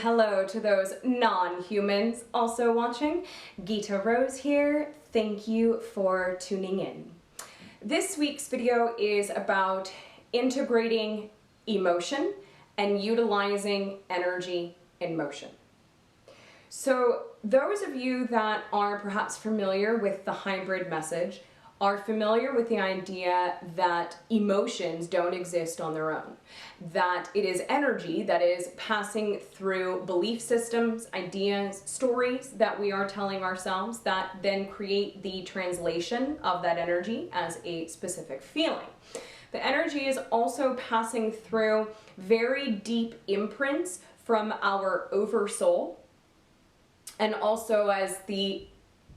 hello to those non-humans also watching. Gita Rose here. Thank you for tuning in. This week's video is about integrating emotion and utilizing energy in motion. So those of you that are perhaps familiar with the hybrid message are familiar with the idea that emotions don't exist on their own, that it is energy that is passing through belief systems, ideas, stories that we are telling ourselves that then create the translation of that energy as a specific feeling. The energy is also passing through very deep imprints from our oversoul, and also as the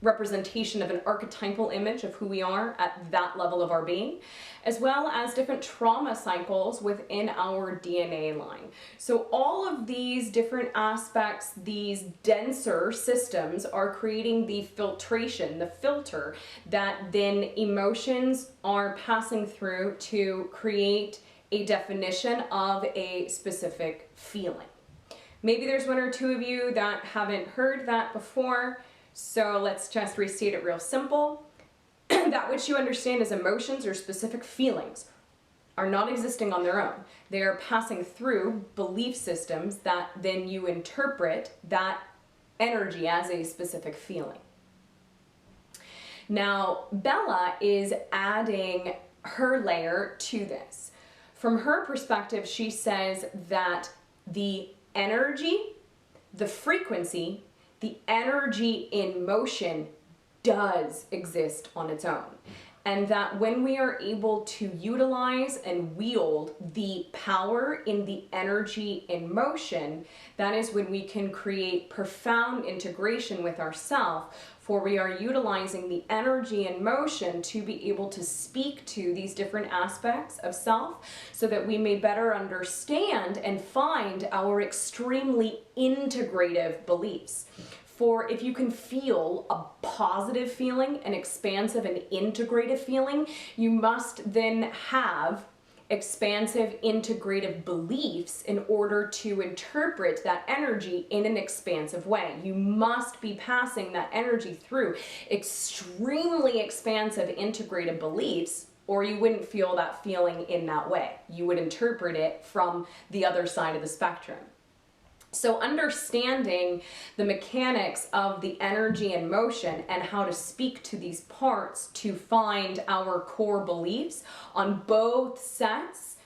representation of an archetypal image of who we are at that level of our being, as well as different trauma cycles within our DNA line. So all of these different aspects, these denser systems, are creating the filtration, the filter, that then emotions are passing through to create a definition of a specific feeling. Maybe there's one or two of you that haven't heard that before. So let's just restate it real simple. That which you understand as emotions or specific feelings are not existing on their own. They are passing through belief systems that then you interpret that energy as a specific feeling. Now, Bella is adding her layer to this. From her perspective, she says that the energy, the frequency, the energy in motion does exist on its own. And that when we are able to utilize and wield the power in the energy in motion, that is when we can create profound integration with ourselves, for we are utilizing the energy in motion to be able to speak to these different aspects of self so that we may better understand and find our extremely integrative beliefs. For if you can feel a positive feeling, an expansive and integrative feeling, you must then have expansive, integrative beliefs in order to interpret that energy in an expansive way. You must be passing that energy through extremely expansive, integrative beliefs, or you wouldn't feel that feeling in that way. You would interpret it from the other side of the spectrum. So understanding the mechanics of the energy and motion and how to speak to these parts to find our core beliefs on both sets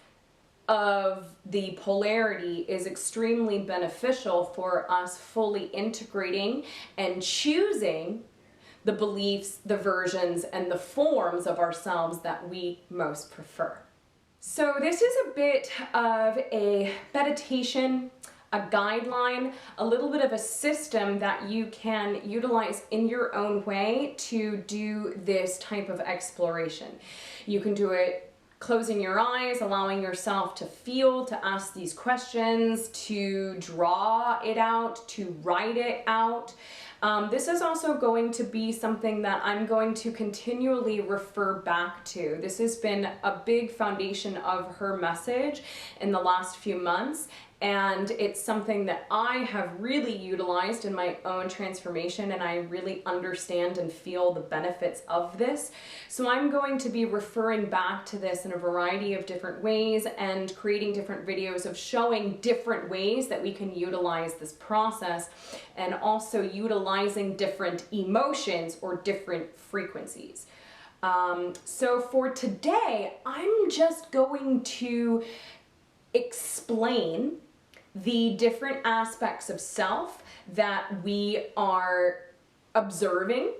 of the polarity is extremely beneficial for us fully integrating and choosing the beliefs, the versions, and the forms of ourselves that we most prefer. So this is a bit of a meditation, a guideline, a little bit of a system that you can utilize in your own way to do this type of exploration. You can do it closing your eyes, allowing yourself to feel, to ask these questions, to draw it out, to write it out. This is also going to be something that I'm going to continually refer back to. This has been a big foundation of her message in the last few months, and it's something that I have really utilized in my own transformation, and I really understand and feel the benefits of this. So I'm going to be referring back to this in a variety of different ways and creating different videos of showing different ways that we can utilize this process, and also utilizing different emotions or different frequencies. So for today, I'm just going to explain the different aspects of self that we are observing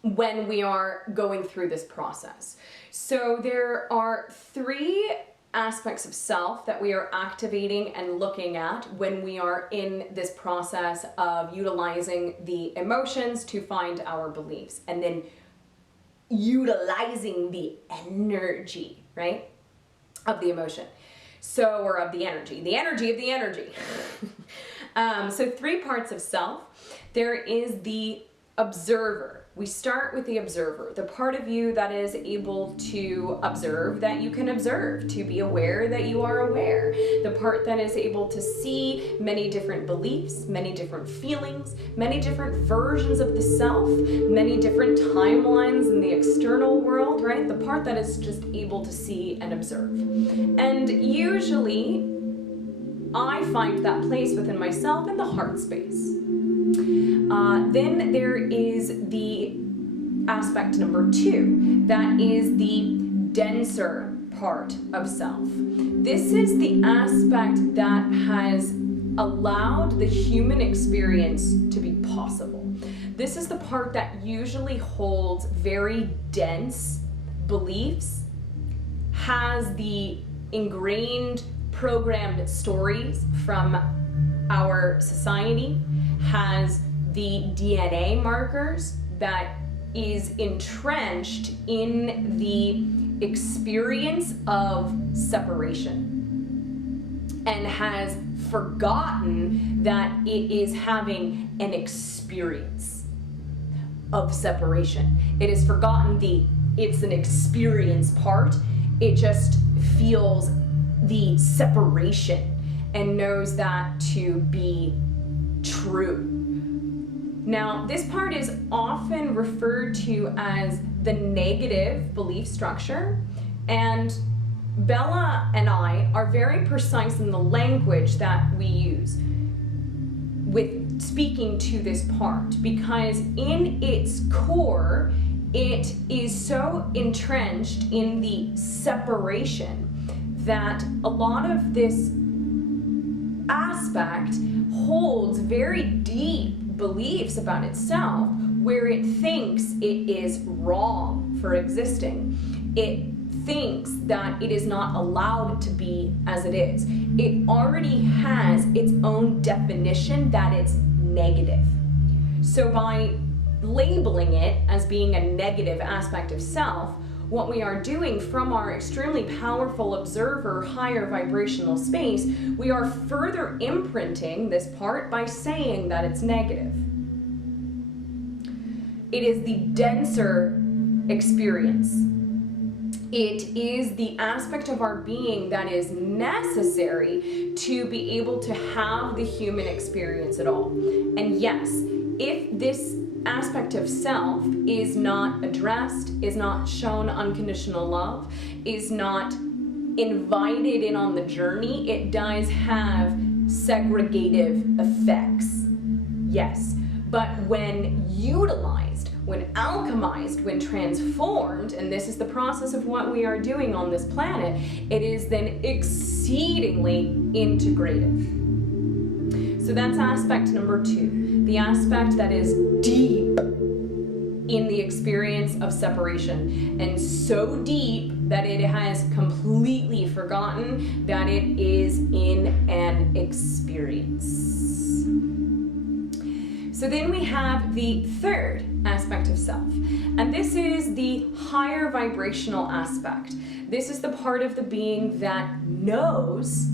when we are going through this process. So there are three aspects of self that we are activating and looking at when we are in this process of utilizing the emotions to find our beliefs, and then utilizing the energy, right, of the emotion. So, or of the energy of the energy. So three parts of self. There is the observer. We start with the observer, the part of you that is able to observe that you can observe, to be aware that you are aware, the part that is able to see many different beliefs, many different feelings, many different versions of the self, many different timelines in the external world, right? The part that is just able to see and observe. And usually, I find that place within myself in the heart space. Then there is the aspect number 2, that is the denser part of self. This is the aspect that has allowed the human experience to be possible. This is the part that usually holds very dense beliefs, has the ingrained programmed stories from our society, has the DNA markers that is entrenched in the experience of separation, and has forgotten that it is having an experience of separation. It has forgotten it's an experience part. It just feels the separation and knows that to be true. Now, this part is often referred to as the negative belief structure, and Bella and I are very precise in the language that we use with speaking to this part, because in its core, it is so entrenched in the separation that a lot of this aspect holds very deep beliefs about itself, where it thinks it is wrong for existing. It thinks that it is not allowed to be as it is. It already has its own definition that it's negative. So by labeling it as being a negative aspect of self, what we are doing from our extremely powerful observer higher vibrational space, we are further imprinting this part by saying that it's negative. It is the denser experience. It is the aspect of our being that is necessary to be able to have the human experience at all. And yes, if this aspect of self is not addressed, is not shown unconditional love, is not invited in on the journey, it does have segregative effects. Yes, but when utilized, when alchemized, when transformed, and this is the process of what we are doing on this planet, it is then exceedingly integrative. So that's aspect number 2, the aspect that is deep in the experience of separation, and so deep that it has completely forgotten that it is in an experience. So then we have the third aspect of self, and this is the higher vibrational aspect. This is the part of the being that knows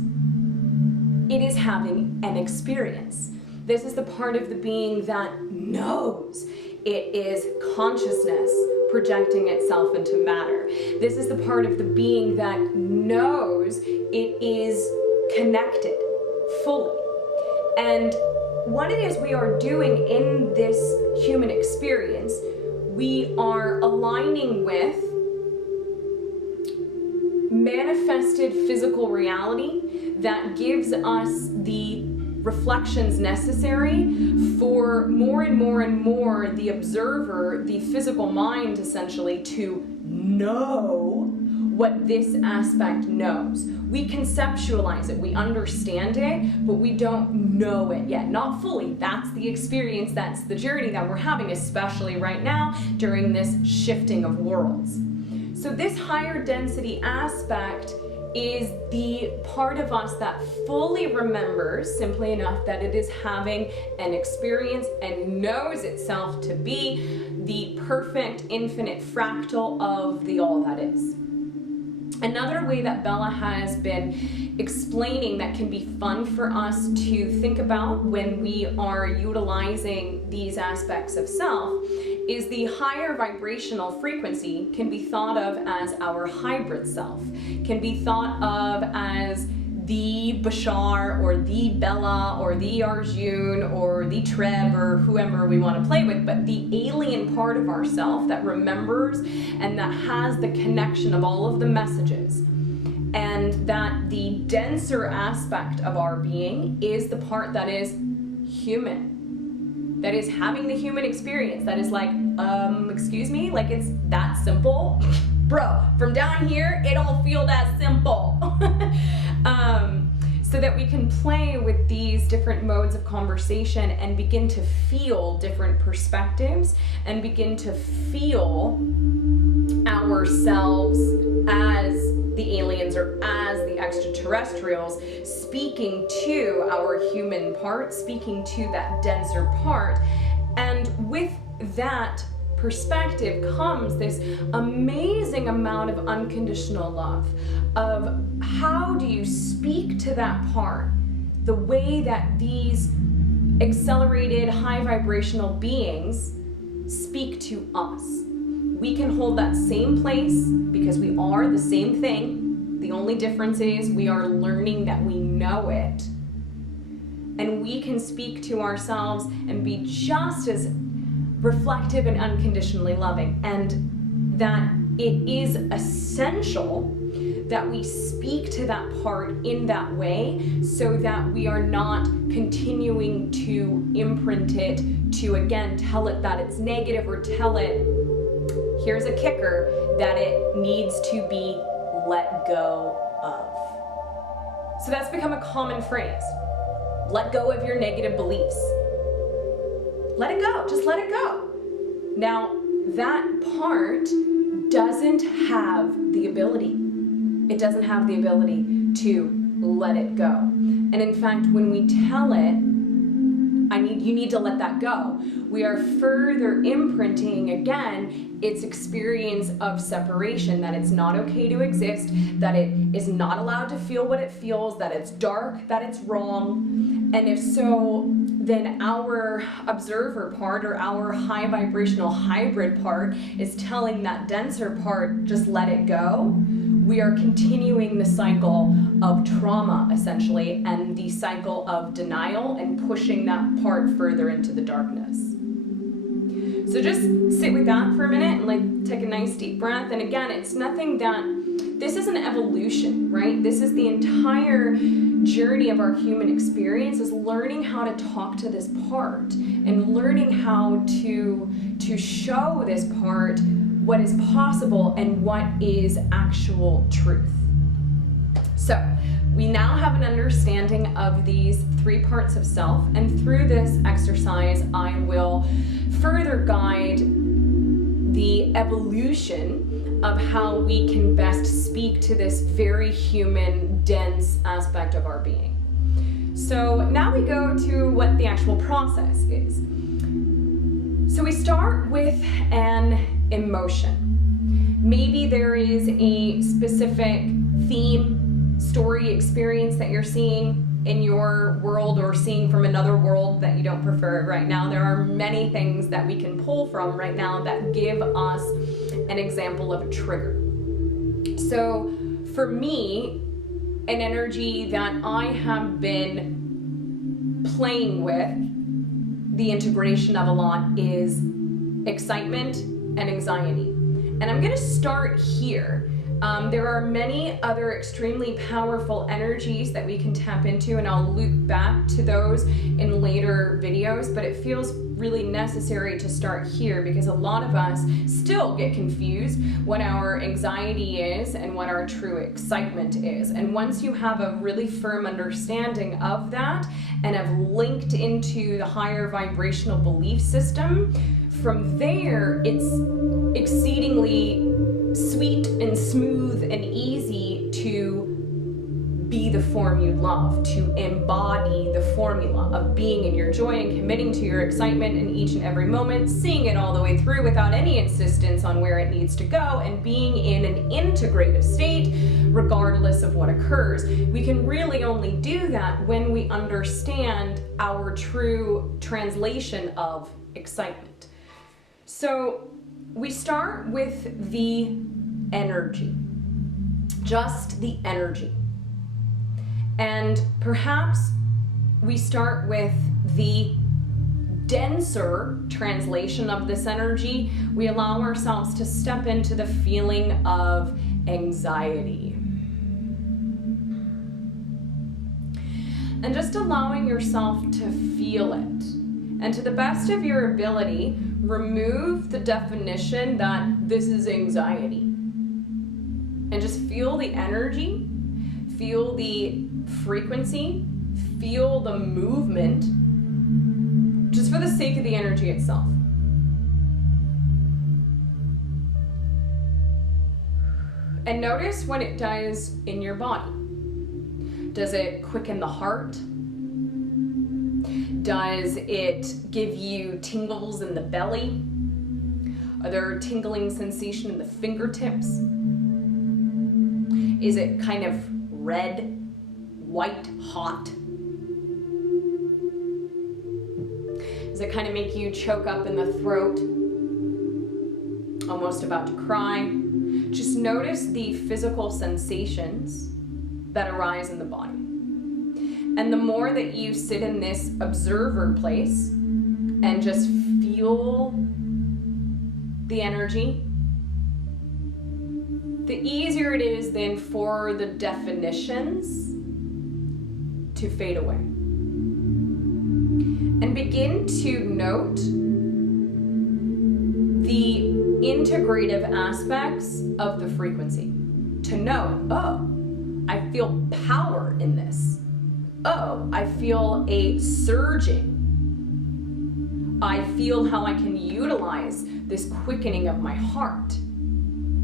it is having an experience. This is the part of the being that knows it is consciousness projecting itself into matter. This is the part of the being that knows it is connected fully. And what it is we are doing in this human experience, we are aligning with manifested physical reality that gives us the reflections necessary for more and more and more the observer, the physical mind essentially, to know what this aspect knows. We conceptualize it, we understand it, but we don't know it yet, not fully. That's the experience, that's the journey that we're having, especially right now during this shifting of worlds. So this higher density aspect is the part of us that fully remembers, simply enough, that it is having an experience and knows itself to be the perfect infinite fractal of the all that is. Another way that Bella has been explaining that can be fun for us to think about when we are utilizing these aspects of self is the higher vibrational frequency can be thought of as our hybrid self, can be thought of as the Bashar or the Bella or the Arjun or the Treb or whoever we want to play with, but the alien part of ourself that remembers and that has the connection of all of the messages. And that the denser aspect of our being is the part that is human, that is having the human experience, that is like, excuse me, like it's that simple? Bro, from down here, it don't feel that simple. So that we can play with these different modes of conversation and begin to feel different perspectives and begin to feel ourselves as the aliens or as the extraterrestrials, speaking to our human part, speaking to that denser part. And with that perspective comes this amazing amount of unconditional love, of how do you speak to that part the way that these accelerated high vibrational beings speak to us. We can hold that same place because we are the same thing. The only difference is we are learning that we know it. And we can speak to ourselves and be just as reflective and unconditionally loving. And that it is essential that we speak to that part in that way so that we are not continuing to imprint it, to again tell it that it's negative or tell it, here's a kicker, that it needs to be let go of. So that's become a common phrase. Let go of your negative beliefs. Let it go, just let it go. Now, that part doesn't have the ability. It doesn't have the ability to let it go. And in fact, when we tell it, you need to let that go, we are further imprinting again its experience of separation, that it's not okay to exist, that it is not allowed to feel what it feels, that it's dark, that it's wrong. And if so, then our observer part or our high vibrational hybrid part is telling that denser part, just let it go. We are continuing the cycle of trauma, essentially, and the cycle of denial and pushing that part further into the darkness. So just sit with that for a minute and take a nice deep breath. And again, it's nothing that, this is an evolution, right? This is the entire journey of our human experience, is learning how to talk to this part and learning how to show this part what is possible and what is actual truth. So we now have an understanding of these three parts of self, and through this exercise I will further guide the evolution of how we can best speak to this very human, dense aspect of our being. So now we go to what the actual process is. So we start with an emotion. Maybe there is a specific theme, story, experience that you're seeing in your world or seeing from another world that you don't prefer right now. There are many things that we can pull from right now that give us an example of a trigger. So for me, an energy that I have been playing with the integration of a lot is excitement and anxiety. And I'm going to start here. There are many other extremely powerful energies that we can tap into, and I'll loop back to those in later videos, but it feels really necessary to start here because a lot of us still get confused what our anxiety is and what our true excitement is. And once you have a really firm understanding of that and have linked into the higher vibrational belief system, from there it's exceedingly sweet and smooth and easy to be the form you love, to embody the formula of being in your joy and committing to your excitement in each and every moment, seeing it all the way through without any insistence on where it needs to go, and being in an integrative state regardless of what occurs. We can really only do that when we understand our true translation of excitement. So we start with the energy, just the energy. And perhaps we start with the denser translation of this energy. We allow ourselves to step into the feeling of anxiety. And just allowing yourself to feel it. And to the best of your ability, remove the definition that this is anxiety. And just feel the energy, feel the frequency, feel the movement, just for the sake of the energy itself. And notice what it does in your body. Does it quicken the heart? Does it give you tingles in the belly? Are there tingling sensation in the fingertips? Is it kind of red, white, hot? Does it kind of make you choke up in the throat? Almost about to cry? Just notice the physical sensations that arise in the body. And the more that you sit in this observer place and just feel the energy, the easier it is then for the definitions to fade away. And begin to note the integrative aspects of the frequency. To know, oh, I feel power in this. Oh, I feel a surging. I feel how I can utilize this quickening of my heart.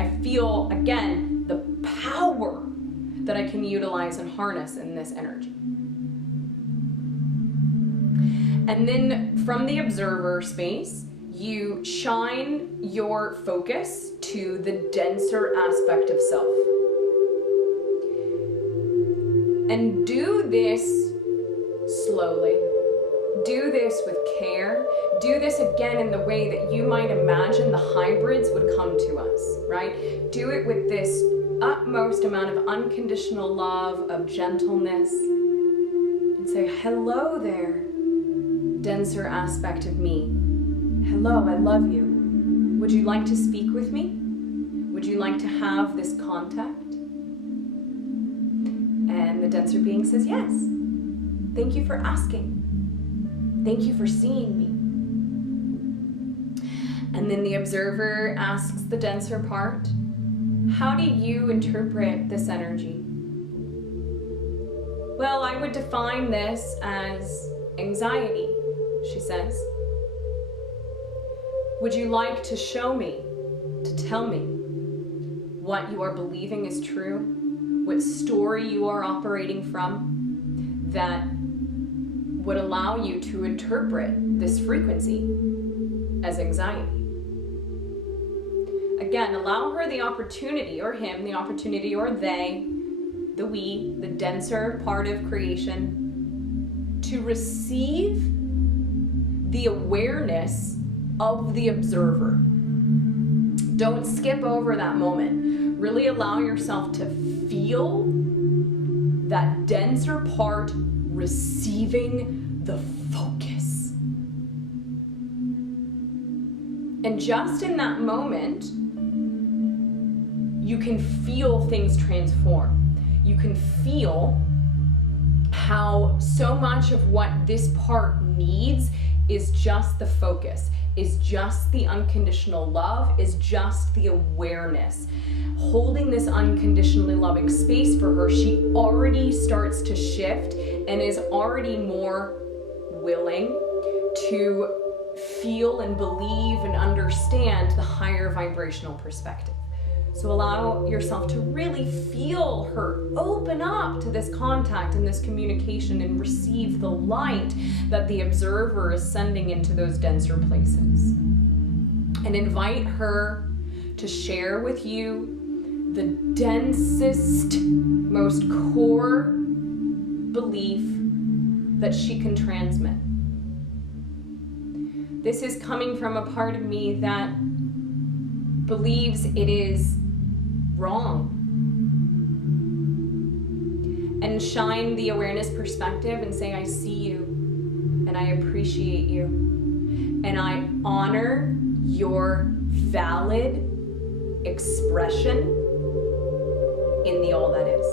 I feel, again, the power that I can utilize and harness in this energy. And then from the observer space, you shine your focus to the denser aspect of self. And do this slowly. Do this with care. Do this again in the way that you might imagine the hybrids would come to us, right? Do it with this utmost amount of unconditional love, of gentleness, and say, hello there, denser aspect of me. Hello, I love you. Would you like to speak with me? Would you like to have this contact? And the denser being says, yes. Thank you for asking. Thank you for seeing me. And then the observer asks the denser part, how do you interpret this energy? Well, I would define this as anxiety, she says. Would you like to show me, to tell me what you are believing is true? What story you are operating from that would allow you to interpret this frequency as anxiety? Again, allow her the opportunity, or him the opportunity, or they, the we, the denser part of creation, to receive the awareness of the observer. Don't skip over that moment. Really allow yourself to feel that denser part receiving the focus. And just in that moment, you can feel things transform. You can feel how so much of what this part needs is just the focus, is just the unconditional love, is just the awareness. Holding this unconditionally loving space for her, she already starts to shift and is already more willing to feel and believe and understand the higher vibrational perspective. So allow yourself to really feel her open up to this contact and this communication and receive the light that the observer is sending into those denser places. And invite her to share with you the densest, most core belief that she can transmit. This is coming from a part of me that believes it is wrong. And shine the awareness perspective and say, I see you and I appreciate you and I honor your valid expression in the all that is.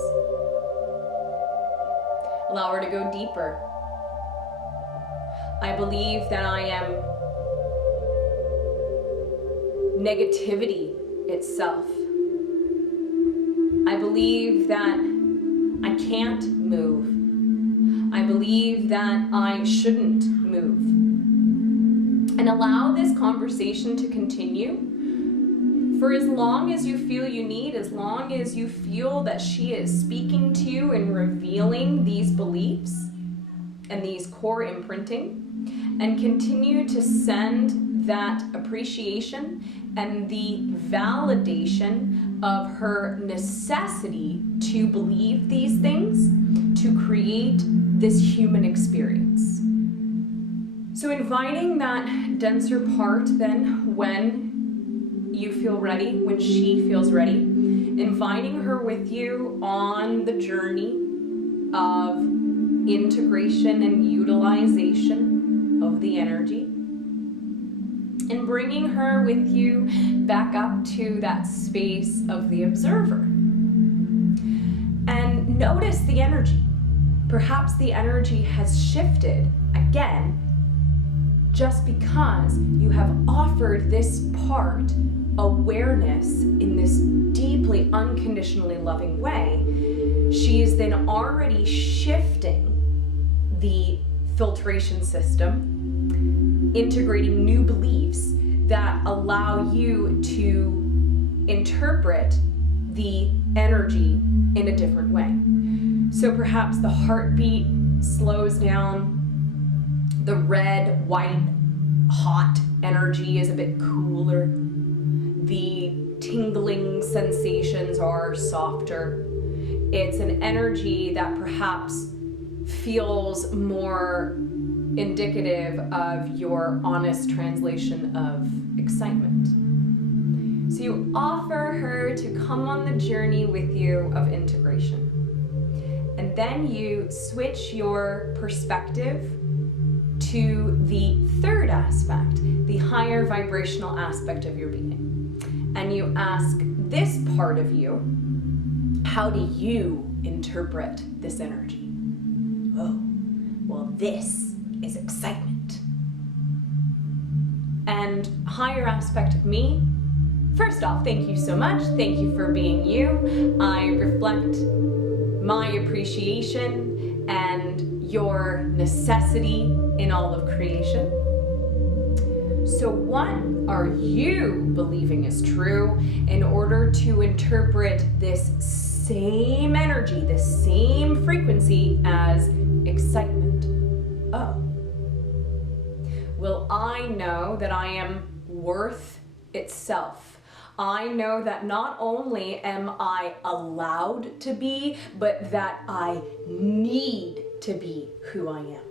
Allow her to go deeper. I believe that I am negativity itself. I believe that I can't move. I believe that I shouldn't move. And allow this conversation to continue for as long as you feel you need, as long as you feel that she is speaking to you and revealing these beliefs and these core imprinting, and continue to send that appreciation and the validation of her necessity to believe these things to create this human experience. So inviting that denser part then when you feel ready, when she feels ready, inviting her with you on the journey of integration and utilization of the energy, and bringing her with you back up to that space of the observer. And notice the energy. Perhaps the energy has shifted again just because you have offered this part awareness in this deeply unconditionally loving way. She is then already shifting the filtration system, integrating new beliefs that allow you to interpret the energy in a different way. So perhaps the heartbeat slows down, the red, white, hot energy is a bit cooler, the tingling sensations are softer. It's an energy that perhaps feels more indicative of your honest translation of excitement. So you offer her to come on the journey with you of integration. And then you switch your perspective to the third aspect, the higher vibrational aspect of your being. And you ask this part of you, how do you interpret this energy? Oh, well, this is excitement. And higher aspect of me, first off, thank you so much. Thank you for being you. I reflect my appreciation and your necessity in all of creation. So what are you believing is true in order to interpret this same energy, this same frequency as excitement? Oh. Well, I know that I am worth itself. I know that not only am I allowed to be, but that I need to be who I am.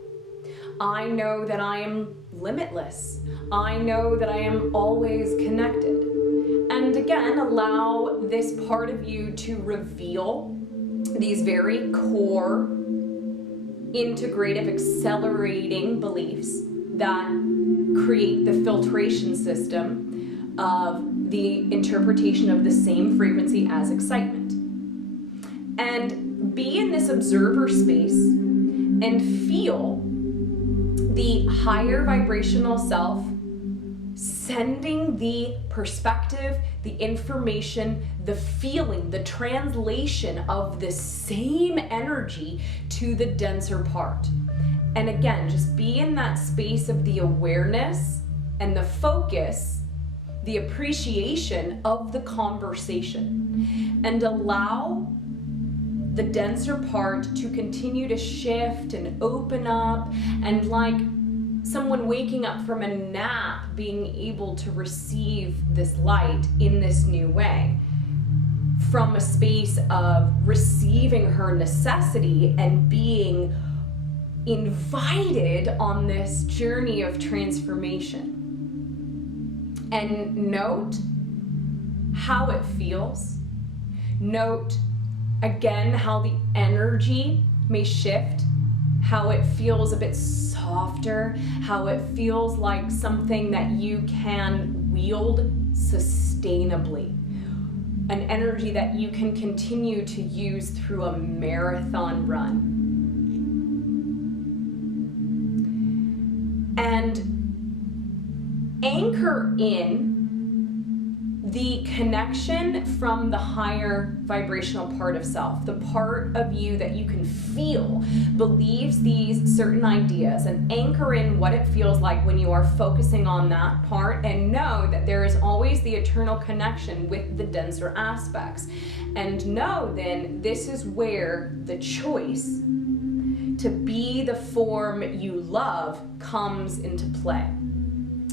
I know that I am limitless. I know that I am always connected. And again, allow this part of you to reveal these very core, integrative, accelerating beliefs that create the filtration system of the interpretation of the same frequency as excitement. And be in this observer space and feel the higher vibrational self sending the perspective, the information, the feeling, the translation of the same energy to the denser part. And again, just be in that space of the awareness and the focus, the appreciation of the conversation, and allow the denser part to continue to shift and open up, and like someone waking up from a nap, being able to receive this light in this new way from a space of receiving her necessity and being invited on this journey of transformation. And note how it feels. Note again how the energy may shift, how it feels a bit softer, how it feels like something that you can wield sustainably. An energy that you can continue to use through a marathon run. And anchor in the connection from the higher vibrational part of self, the part of you that you can feel believes these certain ideas, and anchor in what it feels like when you are focusing on that part, and know that there is always the eternal connection with the denser aspects. And know then this is where the choice to be the form you love comes into play.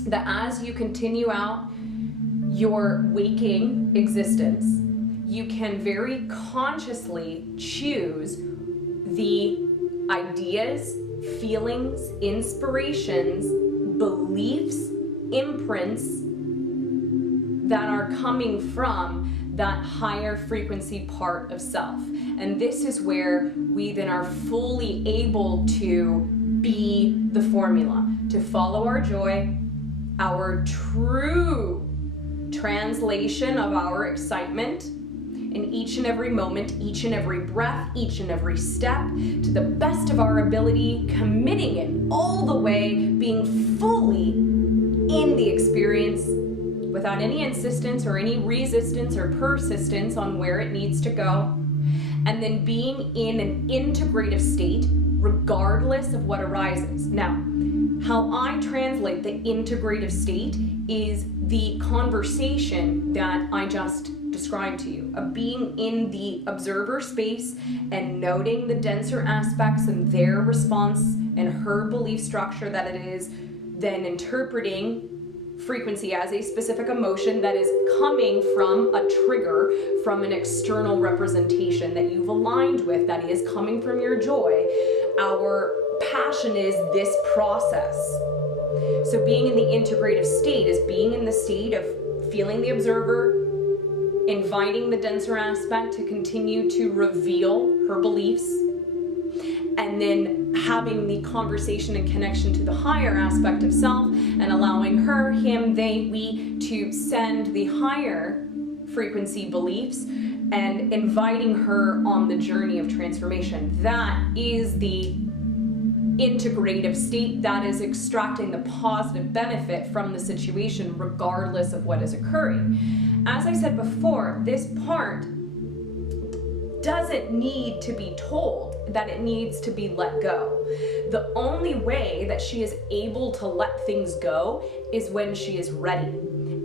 That as you continue out your waking existence, you can very consciously choose the ideas, feelings, inspirations, beliefs, imprints that are coming from that higher frequency part of self. And this is where we then are fully able to be the formula, to follow our joy, our true translation of our excitement in each and every moment, each and every breath, each and every step, to the best of our ability, committing it all the way, being fully in the experience without any insistence or any resistance or persistence on where it needs to go, and then being in an integrative state regardless of what arises. Now, how I translate the integrative state is the conversation that I just described to you, of being in the observer space and noting the denser aspects and their response and her belief structure that it is, then interpreting frequency as a specific emotion that is coming from a trigger, from an external representation that you've aligned with, that is coming from your joy. Our passion is this process. So being in the integrative state is being in the state of feeling the observer, inviting the denser aspect to continue to reveal her beliefs, and then having the conversation and connection to the higher aspect of self, and allowing her, him, they, we to send the higher frequency beliefs and inviting her on the journey of transformation. That is the integrative state, that is extracting the positive benefit from the situation regardless of what is occurring. As I said before, this part doesn't need to be told that it needs to be let go. The only way that she is able to let things go is when she is ready.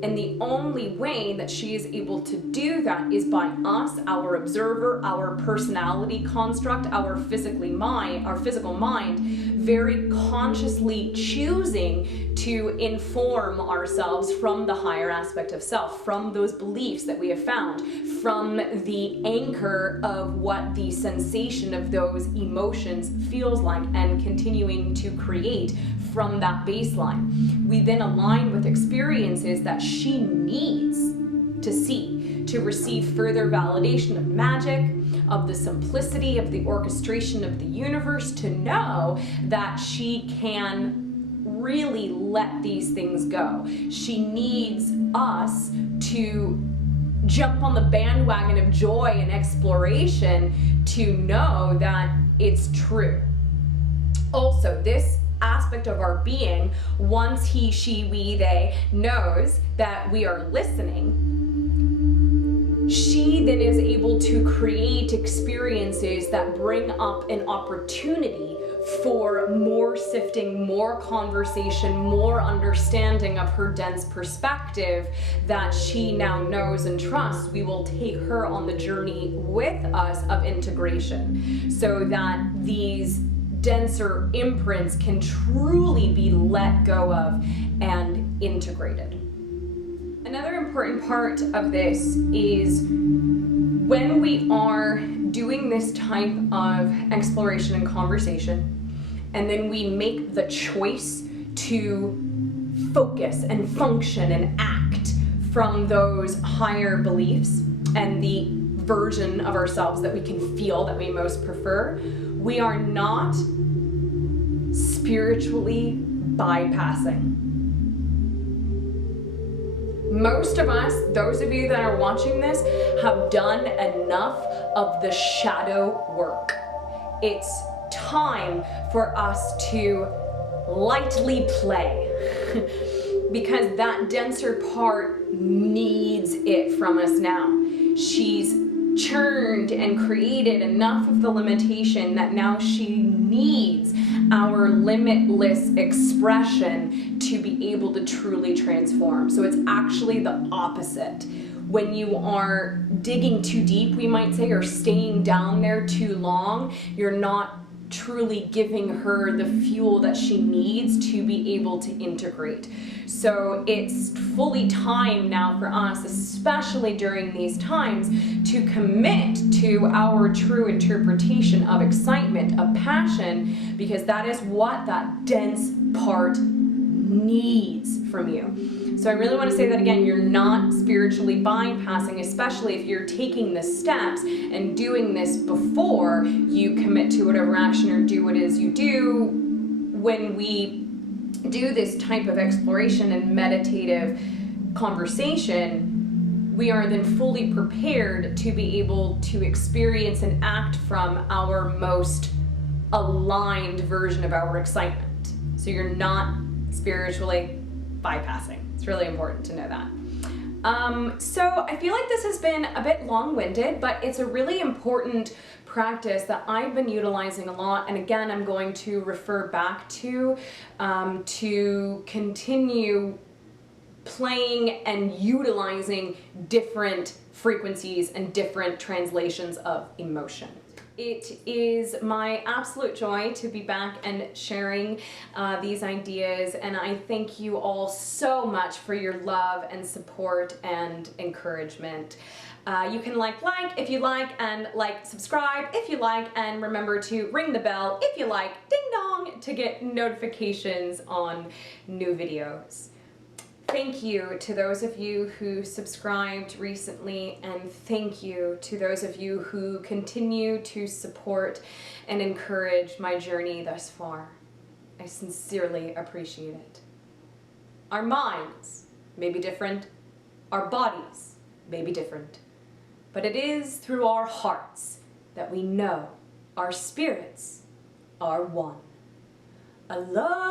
And the only way that she is able to do that is by us, our observer, our personality construct, our physical mind, very consciously choosing to inform ourselves from the higher aspect of self, from those beliefs that we have found, from the anchor of what the sensation of those emotions feels like, and continuing to create from that baseline. We then align with experiences that she needs to see to receive further validation of magic, of the simplicity of the orchestration of the universe, to know that she can really let these things go. She needs us to jump on the bandwagon of joy and exploration to know that it's true. Also, this aspect of our being, once he, she, we, they knows that we are listening, she then is able to create experiences that bring up an opportunity for more sifting, more conversation, more understanding of her dense perspective that she now knows and trusts. We will take her on the journey with us of integration so that these denser imprints can truly be let go of and integrated. Another important part of this is when we are doing this type of exploration and conversation, and then we make the choice to focus and function and act from those higher beliefs and the version of ourselves that we can feel that we most prefer, we are not spiritually bypassing. Most of us, those of you that are watching this, have done enough of the shadow work. It's time for us to lightly play because that denser part needs it from us now. She's churned and created enough of the limitation that now she needs our limitless expression to be able to truly transform. So it's actually the opposite. When you are digging too deep, we might say, or staying down there too long, you're not truly giving her the fuel that she needs to be able to integrate. So it's fully time now for us, especially during these times, to commit to our true interpretation of excitement, of passion, because that is what that dense part needs from you. So I really want to say that again, you're not spiritually bypassing, especially if you're taking the steps and doing this before you commit to whatever action or do what it is you do. When we do this type of exploration and meditative conversation, we are then fully prepared to be able to experience and act from our most aligned version of our excitement. So you're not spiritually bypassing. It's really important to know that. So I feel like this has been a bit long-winded, but it's a really important practice that I've been utilizing a lot, and again I'm going to refer back to continue playing and utilizing different frequencies and different translations of emotion. It is my absolute joy to be back and sharing these ideas, and I thank you all so much for your love and support and encouragement. You can like if you like, and subscribe if you like, and remember to ring the bell if you like, ding dong, to get notifications on new videos. Thank you to those of you who subscribed recently, and thank you to those of you who continue to support and encourage my journey thus far. I sincerely appreciate it. Our minds may be different, our bodies may be different, but it is through our hearts that we know our spirits are one. Aloha!